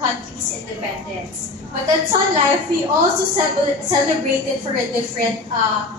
country's independence. But at Sun Life, we also celebrated for a different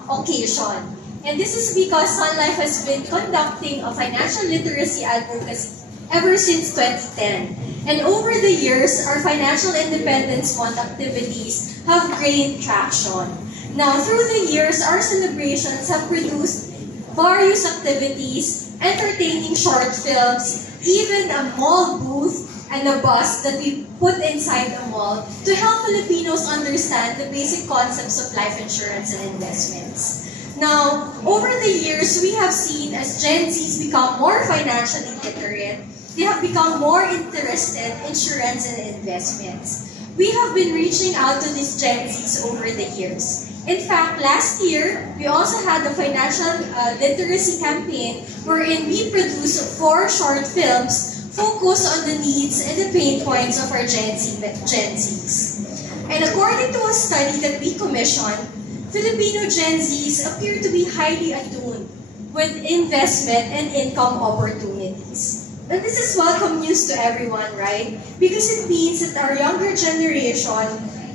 occasion. And this is because Sun Life has been conducting a financial literacy advocacy ever since 2010. And over the years, our financial independence month activities have gained traction. Now, through the years, our celebrations have produced various activities, entertaining short films, even a mall booth and a bus that we put inside the mall to help Filipinos understand the basic concepts of life insurance and investments. Now, over the years, we have seen as Gen Zs become more financially literate, they have become more interested in insurance and investments. We have been reaching out to these Gen Zs over the years. In fact, last year, we also had the financial literacy campaign wherein we produced 4 short films focused on the needs and the pain points of our Gen Zs. And according to a study that we commissioned, Filipino Gen Zs appear to be highly attuned with investment and income opportunities. And this is welcome news to everyone, right? Because it means that our younger generation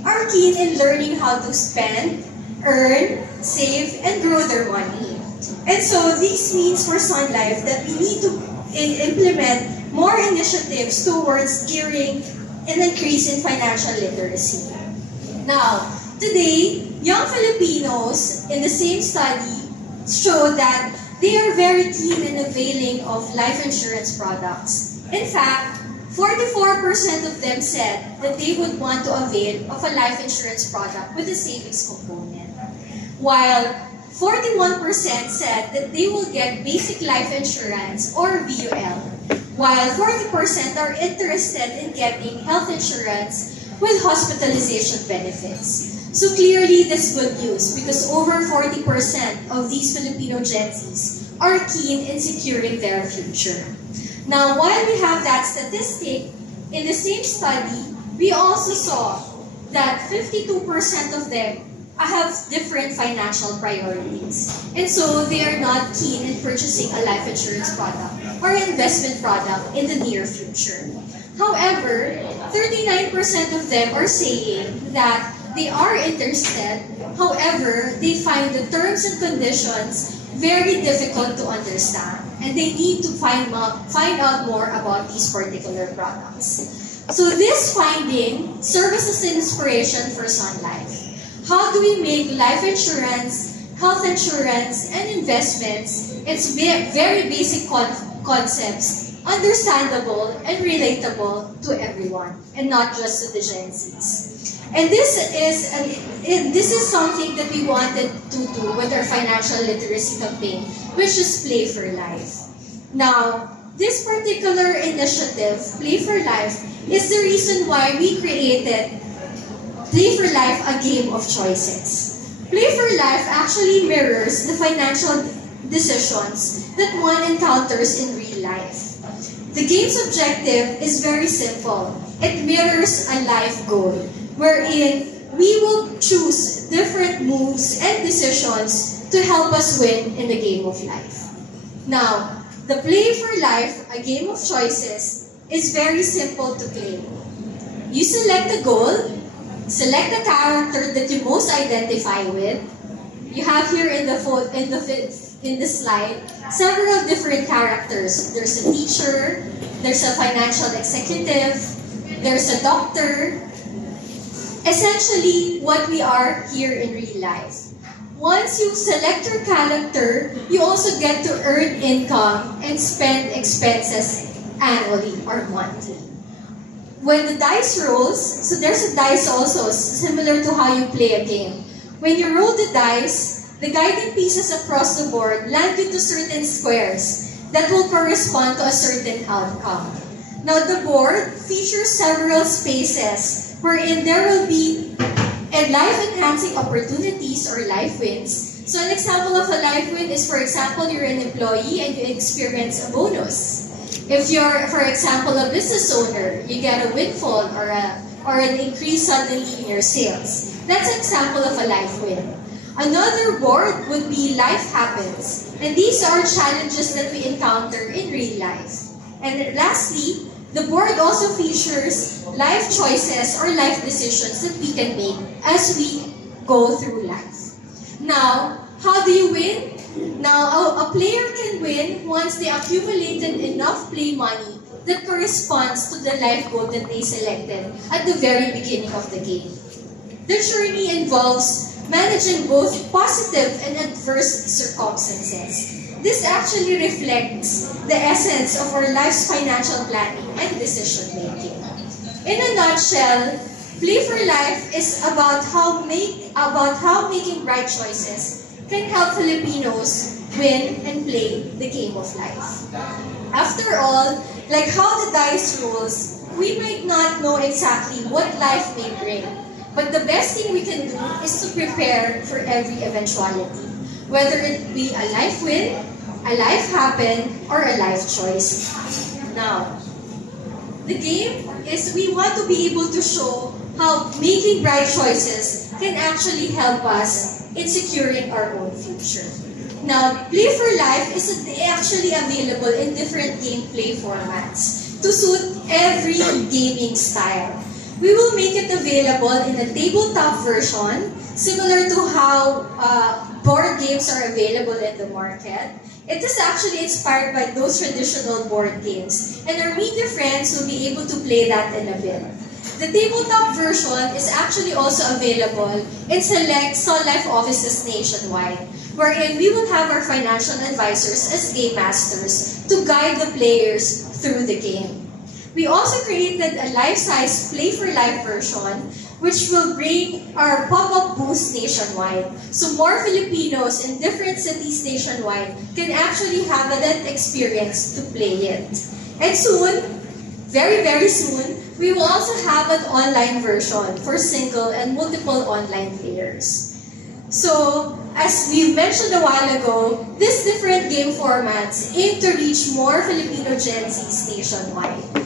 are keen in learning how to spend, earn, save, and grow their money. And so this means for Sun Life that we need to implement more initiatives towards gearing an increase in financial literacy. Now, today, young Filipinos in the same study show that they are very keen in availing of life insurance products. In fact, 44% of them said that they would want to avail of a life insurance product with a savings component, while 41% said that they will get basic life insurance or VUL, while 40% are interested in getting health insurance with hospitalization benefits. So clearly, this is good news because over 40% of these Filipino Gen Zs are keen in securing their future. Now, while we have that statistic, in the same study, we also saw that 52% of them have different financial priorities. And so they are not keen in purchasing a life insurance product or investment product in the near future. However, 39% of them are saying that they are interested, however, they find the terms and conditions very difficult to understand, and they need to find out more about these particular products. So this finding serves as an inspiration for Sun Life. How do we make life insurance, health insurance, and investments, its very basic concepts, understandable and relatable to everyone, and not just to the Gen Zs. And this is something that we wanted to do with our financial literacy campaign, which is Play for Life. Now, this particular initiative, Play for Life, is the reason why we created Play for Life, a game of choices. Play for Life actually mirrors the financial decisions that one encounters in real life. The game's objective is very simple. It mirrors a life goal, wherein we will choose different moves and decisions to help us win in the game of life. Now, the Play for Life, a game of choices, is very simple to play. You select a goal, select a character that you most identify with. You have here in the slide several different characters. There's a teacher, there's a financial executive, there's a doctor. Essentially, what we are here in real life. Once you select your character, you also get to earn income and spend expenses annually or monthly. When the dice rolls, so there's a dice also, similar to how you play a game. When you roll the dice, the guiding pieces across the board land into certain squares that will correspond to a certain outcome. Now, the board features several spaces wherein there will be life-enhancing opportunities or life wins. So an example of a life win is, for example, you're an employee and you experience a bonus. If you're, for example, a business owner, you get a windfall or an increase suddenly in your sales. That's an example of a life win. Another board would be life happens. And these are challenges that we encounter in real life. And lastly, The board also features life choices or life decisions that we can make as we go through life. Now, how do you win? Now, a player can win once they accumulated enough play money that corresponds to the life goal that they selected at the very beginning of the game. The journey involves managing both positive and adverse circumstances. This actually reflects the essence of our life's financial planning and decision making. In a nutshell, Play for Life is about how making right choices can help Filipinos win and play the game of life. After all, like how the dice rolls, we might not know exactly what life may bring, but the best thing we can do is to prepare for every eventuality, whether it be a life win, a life happen, or a life choice. Now, the game is we want to be able to show how making right choices can actually help us in securing our own future. Now, Play for Life is actually available in different gameplay formats to suit every gaming style. We will make it available in a tabletop version, similar to how board games are available in the market. It is actually inspired by those traditional board games, and our media friends will be able to play that in a bit. The tabletop version is actually also available in select Sun Life offices nationwide, wherein we will have our financial advisors as game masters to guide the players through the game. We also created a life-size Play for Life version, which will bring our pop-up booths nationwide. So more Filipinos in different cities nationwide can actually have that experience to play it. And soon, very, very soon, we will also have an online version for single and multiple online players. So, as we mentioned a while ago, these different game formats aim to reach more Filipino Gen Zs nationwide.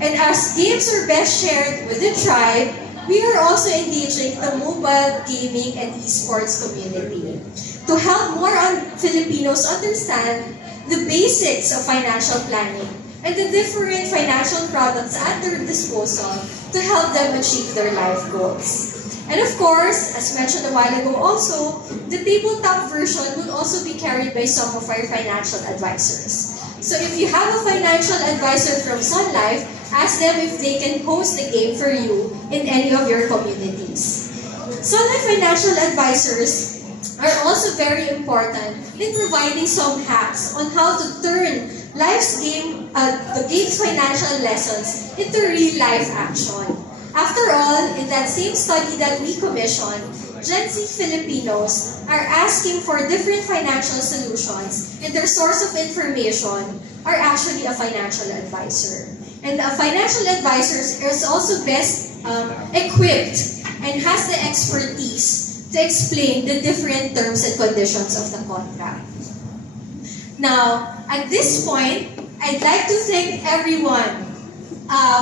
And as games are best shared with the tribe, we are also engaging the mobile gaming and esports community to help more Filipinos understand the basics of financial planning and the different financial products at their disposal to help them achieve their life goals. And of course, as mentioned a while ago also, the tabletop version will also be carried by some of our financial advisors. So if you have a financial advisor from Sun Life, ask them if they can host the game for you in any of your communities. Sun Life financial advisors are also very important in providing some hacks on how to turn the game's financial lessons into real-life action. After all, in that same study that we commissioned, Gen Z Filipinos are asking for different financial solutions, and their source of information are actually a financial advisor. And a financial advisor is also best equipped and has the expertise to explain the different terms and conditions of the contract. Now, at this point, I'd like to thank everyone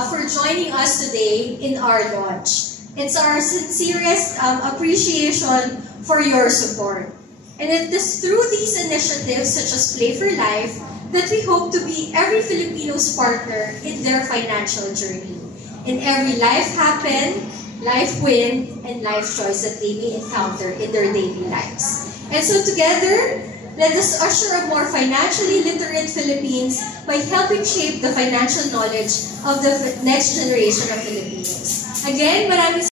for joining us today in our launch. It's our sincerest appreciation for your support. And it is through these initiatives such as Play for Life that we hope to be every Filipino's partner in their financial journey. In every life happen, life win, and life choice that they may encounter in their daily lives. And so together, let us usher a more financially literate Philippines by helping shape the financial knowledge of the next generation of Filipinos. Again, maraming